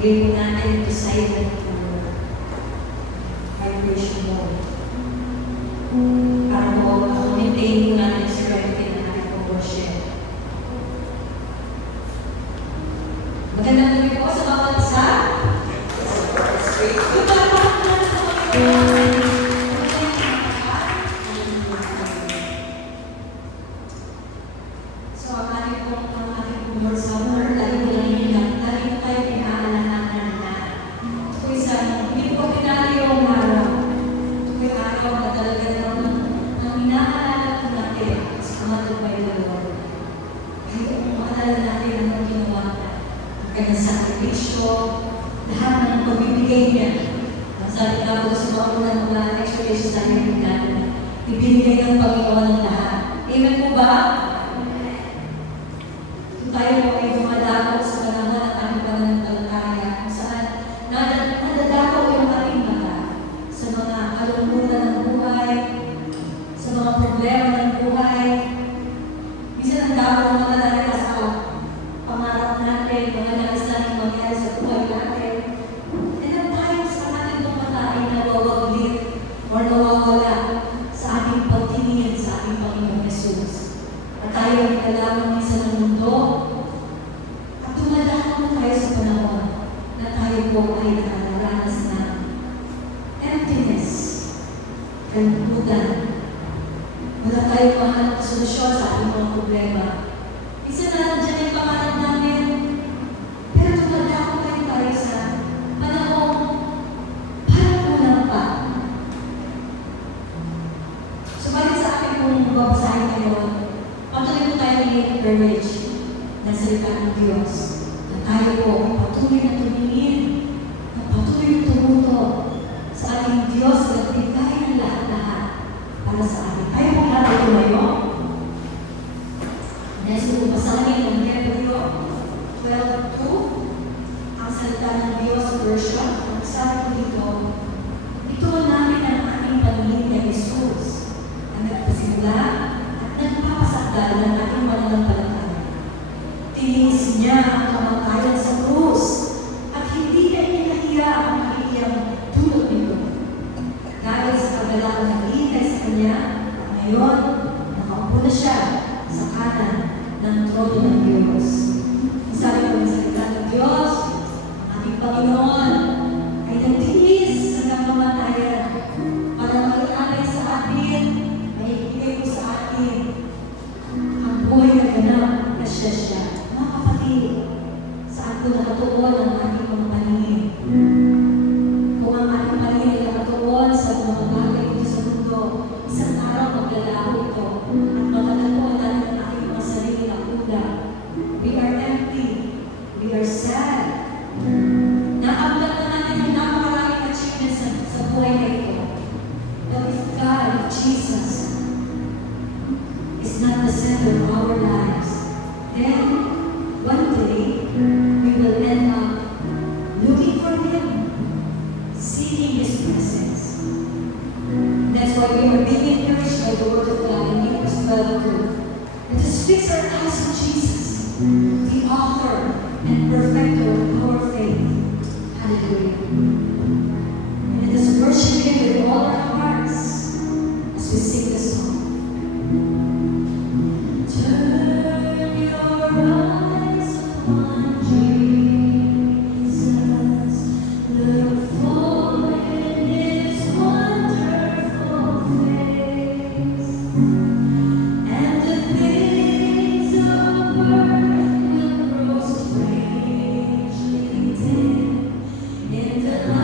Bigay po natin ito sa iyo vibration mode. Para po maintain po natin yung serenity na natin po worship. Magandang gabi po sa bawat isa. So, ang ating pong Lord Summer, lagi po tayo pinaalalahanan na ito isang, hindi po pinali yung araw. Ito yung araw na talaga naman ang inaalala po natin sa kamatupay na Lord. Kaya kung maalala natin ang ginawa na ang kanyang sakripisyo, lahat ng pagbibigay niya. Ang sabi nga po sa mga mga expectations natin na ibinigay ng Panginoon ng lahat. Amen po ba? Kung tayo po ay dumadako sa panahon ng ating pananampalataya, kung saan nadadako yung ating mata sa mga kalungkutan ng buhay, sa mga problema ng buhay. Minsan ang dako ng mga talaga sa pangarap natin, mga nais natin mangyari sa buhay natin. And at times, ang ating mga mata ay nawawaglit o nawawala sa ating pagtingin sa ating Panginoong Jesus. At tayo ay kailangan minsan ng mundo at tumadako na tayo sa panahon na tayo po ay nakaranas ng emptiness, kalungkutan. Wala tayo mahanap na solusyon sa ating mga problema. Minsan na nandiyan yung pangarap namin, pero tumadako tayo sa panahon parang kulang pa. Subalit sa ating kung babasahin ngayon, patuloy po tayo i-encourage na salita ng Diyos na tayo po patuloy na tumingin, na patuloy na tumuto sa ating Diyos na nagbigay ng lahat-lahat para sa atin. Tayo po natin tumayo. Next po, basahin ang Hebreo 12:2, ang salita ng Diyos version. Ang sabi ko dito, ito namin ang ating paningin kay Jesus, ang nagpasimula at nagpapasakdal ng ating pananampalataya. Tiniis niya ang kamatayan sa krus at hindi niya inahiya ang mahiyang tulad nito. Dahil sa kagalang nag-iintay sa kanya, ngayon, nakaupo na siya sa kanan ng trono ng Diyos. Ang sabi ko ng salita ng Diyos, ang ating Panginoon ay nagtiis ng kamatayan para mag-alay sa atin, may ibigay ko sa atin ang buhay na ganap na siya. Mga kapatid, saan ko nakatuon ang ating mga paningin? Kung ang ating paningin ay nakatuon sa mga bagay dito sa mundo, isang araw maglalaho ito at matatagpuan natin ang ating mga sarili na kulang. We are empty. We are sad. Nakamdag na natin ang napakaraming achievements sa buhay na ito. But if God, if Jesus, is not the center of our lives, then one day we will end up looking for Him, seeking His presence. That's why we are being encouraged by the Word of God in Hebrews 12:2. Let us fix our eyes on Jesus, the author and perfecter of our faith. Hallelujah. And let us worship Him with all our hearts as we sing this song. Turn your eyes upon Jesus. Look full in His wonderful face. And the things of earth will grow strangely dim in the light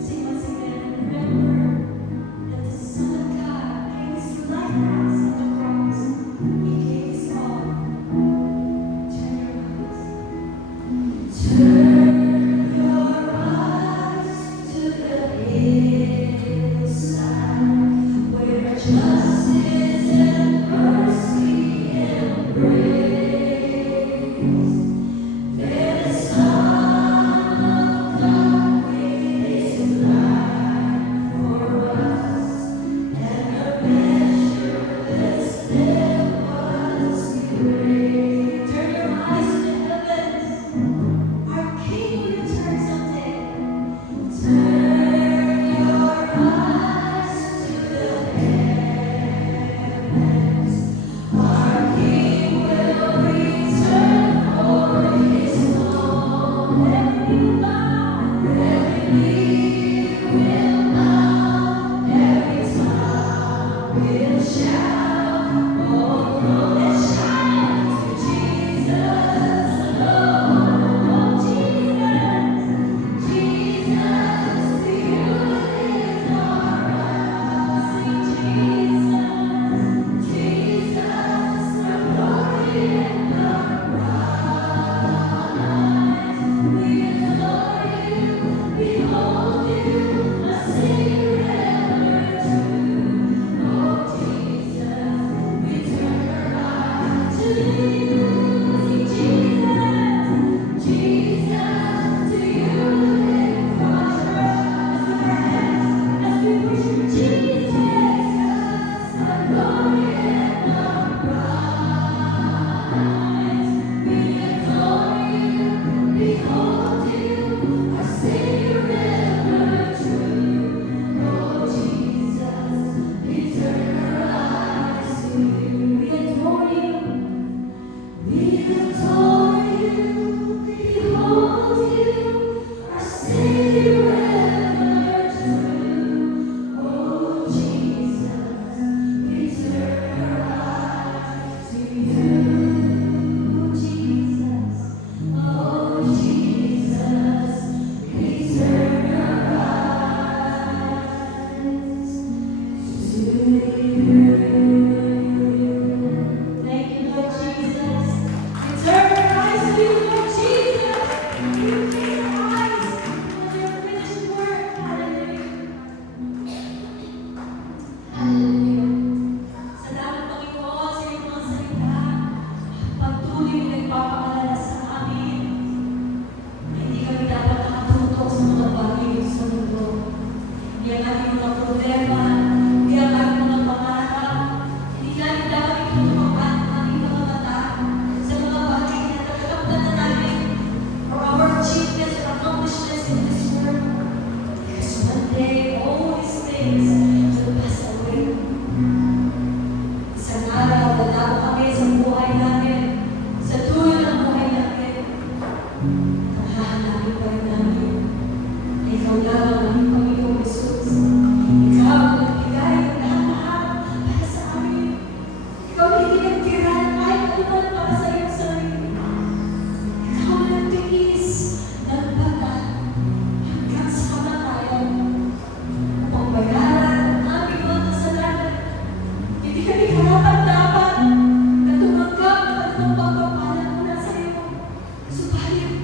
Sing once again, remember that the Son of God gave his life for us on the cross. He gave his all. Turn your eyes to the hillside, where justice and mercy embrace. There the Son of God with his life for us, and a measureless debt was great. Turn your eyes to the heavens. Our King will return someday. Turn your eyes to the heavens. Our King will return for his own. Every knee will bow, every tongue will shout. Oh, let's shout to Jesus alone. Oh, Jesus, Jesus, to you is our right. Sing Jesus, Jesus, our glory and our pride. We adore you, behold you, a Savior ever true. Oh, Jesus, we turn our eyes to you. Sing Jesus, Jesus, to you lift our hands as we worship Jesus, our glory and our pride. We adore you, behold you, our Savior ever true. Oh, Jesus, we turn our eyes to you. We adore you. We adore you, behold you, our Savior ever true. Oh, Jesus, we turn our eyes to you. Jesus, oh, Jesus, we turn our eyes to you. Thank you, Lord Jesus. We turn our eyes to you, Lord Jesus. You fix our eyes on your finished work. Hallelujah. Hallelujah. Salamat, Panginoon, sa iyong mga salita. Pagtuloy na nagpapaalala sa amin na hindi kami dapat nakatutok sa mga bagay sa mundo. Hindi ang ating mga problema, hindi ang ating mga pangarap. Hindi namin dapat itututok ang ating mga mata sa mga bagay na natakamtan na namin or our achievements or accomplishments in this world. Because one day, all these things will pass away. Isang araw, lalaro kami sa buhay namin, sa dulo ng buhay namin. At hahanapin pa rin namin na ikaw lamang ang aming Panginoong Jesus. Ikaw ang nagbigay ng lahat-lahat para sa amin. Ikaw ang hindi nagtira ng kahit anuman para sa iyong sarili. Ikaw ang nagtiis ng bagal hanggang sa kamatayan upang bayaran ang aming mga kasalanan. Hindi kami karapat-dapat na tumanggap ng anumang pagpapalang mula sa iyo. Subalit,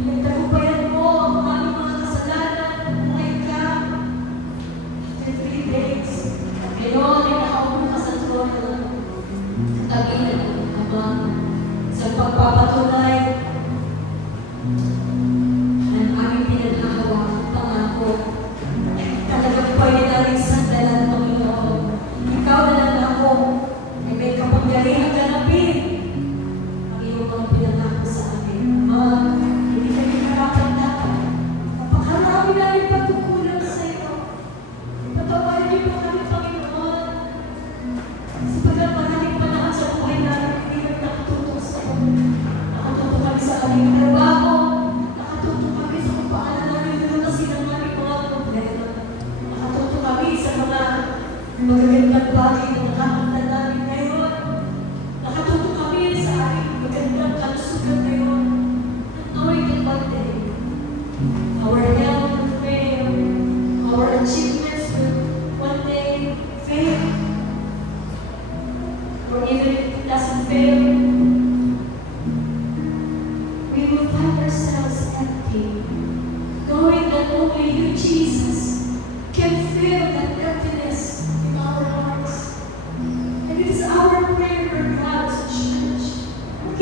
pinagtagumpayan mo ang aming mga kasalanan buhay ka. After 3 days, ngayon ay nakaupo ka sa trono. Tabi ng iyong Ama sa pagpapatunay ng aming pinaghahawakang pangako. Talagang pwede namin sandalan, Panginoon. Ikaw na lang ako ay may kapangyarihang ganapin ang iyong mga pinangako sa amin. Mga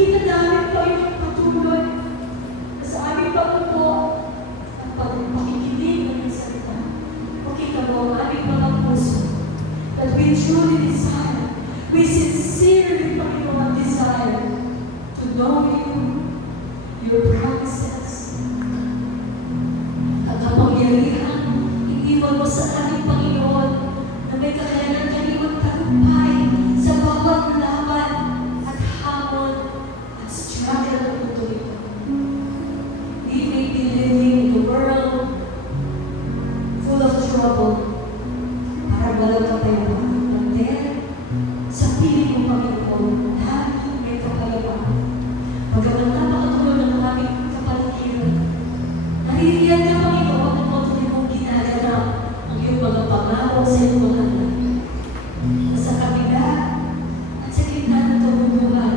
Nakikita namin po yung patuloy na sa aming pagpupo at pakikinig ng iyong salita. Pakita mo ang aming mga puso that we truly desire, we sincerely, Panginoon, desire to know you, your promises, ang kapangyarihan, iniwan mo sa aming Panginoon na may kakayanan kami magtagumpay sa bawat laban at hamon at struggle ng mundo ito. We may be living in the world full of trouble, para walang kapayapaan. But then, sa piling mo, Panginoon, lagi may kapayapaan. Pagkaman napakatuloy ng aming kapaligiran, naririyan ka, Panginoon, at patuloy mong ginagawa ang iyong mga pangako sa iyong mga anak. Na sa kabila at sa gitna ng kabubuhan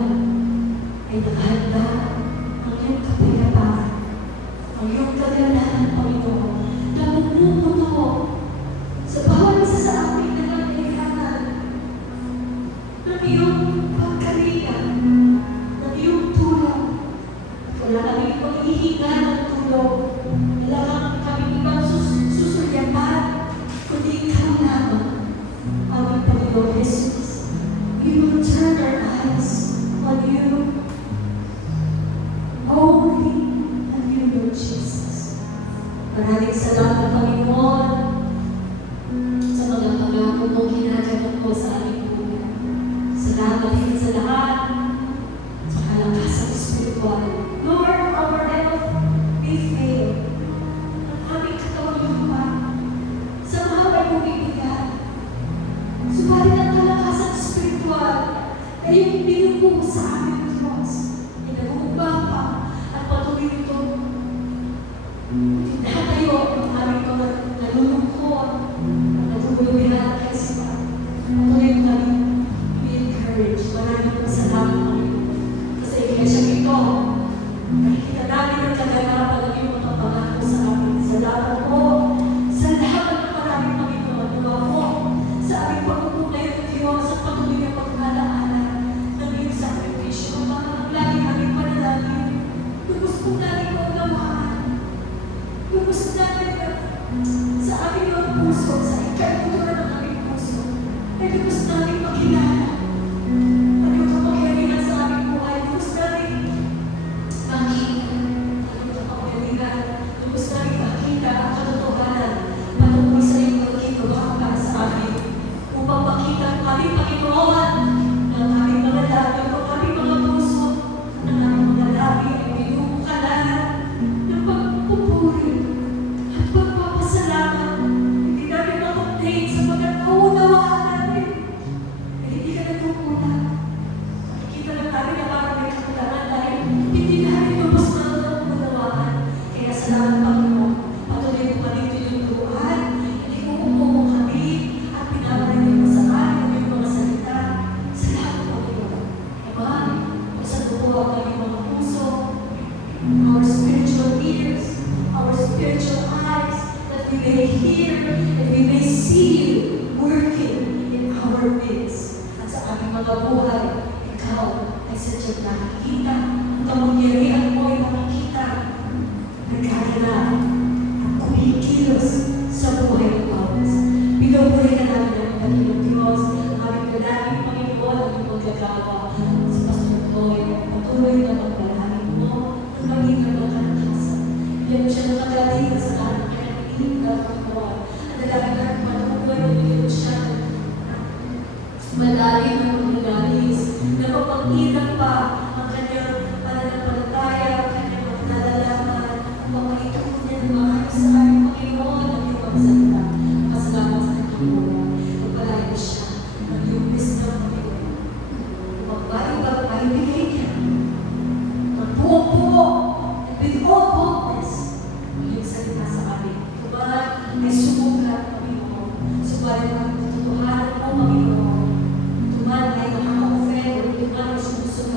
ay nakahanda ang iyong kapayapaan, ang iyong kagalahan, Panginoon, na bumubuto sa bawat isa sa amin na nangyayaran ng iyong pagkaligan, ng iyong tulong. Wala kami paghihinga ng tulong, wala kami ibang susulyapan, kundi ikaw lamang, aming Panginoon Jesus. We will turn our eyes on you, only on you, Lord Jesus. Maraming salamat, Panginoon, sa mga pangako mong ginagawa mo sa aming buhay. Salamat din sa lahat, sa kalakasan spiritual. Lord, our health may fail. Ang aming katawan lupa, sa mga ay bumibigat. Subalit ang kalakasan spiritual na yung binubuo sa aming Diyos, ay nagugubang pa at patuloy ito. Tinatayo ang aming mga nalulungkot, nagugulubihan at kaisipan. Patuloy kami i-encourage. Maraming pasalamat, Panginoon. Kasi iglesia ito, nakikita namin ang kaganapan ng iyong mga pangako sa amin. Salamat po sa lahat ng maraming Panginoon. Nawa po sa aming pagpupunay ng Diyos sa patuloy na pagkalaala ng iyong sakripisyo. Mga lagi aming panalangin. Lubos po namin maunawaan. Lubos namin sa aming mga puso, sa ikakultura ng aming puso. Ay lubos namin makilala ang iyong kapangyarihan sa aming buhay. Lubos namin makita ang iyong kapangyarihan. Lubos namin makita ang katotohanan patungkol sa iyong pagkagawa para sa amin. Upang makita ang aming Panginoon ng aming mga labi, ang aming mga puso, ng aming mga labi ay binubukalahan ng pagpupuri at pagpapasalamat. Hindi namin makontain sa pagkakaunawaan namin na hindi ka nagkukulang. Makikita lang namin na parang may kakulangan dahil hindi namin lubos na unawaan. Kaya salamat, Panginoon. Patuloy mo kami tinutuluan, hindi mo mo kami at pinaparinig mo sa amin ang iyong mga salita. Salamat, Panginoon. Ama, buksan mo po ang aming mga puso, our spiritual ears, our spiritual eyes, that we may hear and we may see you working in our midst. At sa aming mga buhay, ikaw ay sadyang nakikita. Ang kamangyarihan mo ay nakikita. Nagkaganap at kumikilos sa buhay ng bawat. Pinupuri ka namin ang Panginoon Diyos, ang aming dalangin, Panginoon, ang iyong magagawa sa Pastor Chloe. Patuloy na magdalangin mo ang maging ng kalakasan. Bigyan mo siya ng kagalitan sa lahat ng kanyang iniingat, Panginoon. Ang dalangin na patuloy na bigyan mo siya malalim na pagmanalis, na papag-inang pa ang kanyang pananampalataya, ang kanyang mga nalalaman, ang mga ituon niya ng mga ayos sa aming Panginoon, ang iyong magsalita. Pasalamat sa kanyang buhay. Magpalain mo siya ng iyong wisdom, Panginoon. Magbaling bigay niya ng buo-buo and with all boldness ang iyong salita sa amin. Tumahan ay sumulat, Panginoon. Subalit ang katotohanan mo, Panginoon. Tumahan ay nakaka-offend o tumahan ay sumusunod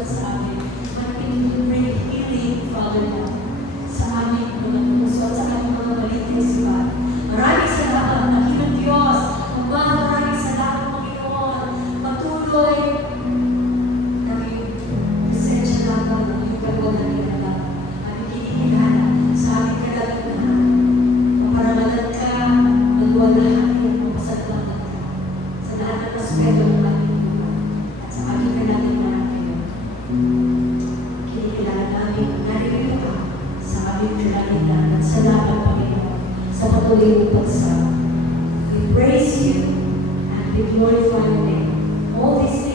namin kailangan. Salamat, Panginoon, sa patuloy mong pagsama. We praise you and we glorify your name. All these things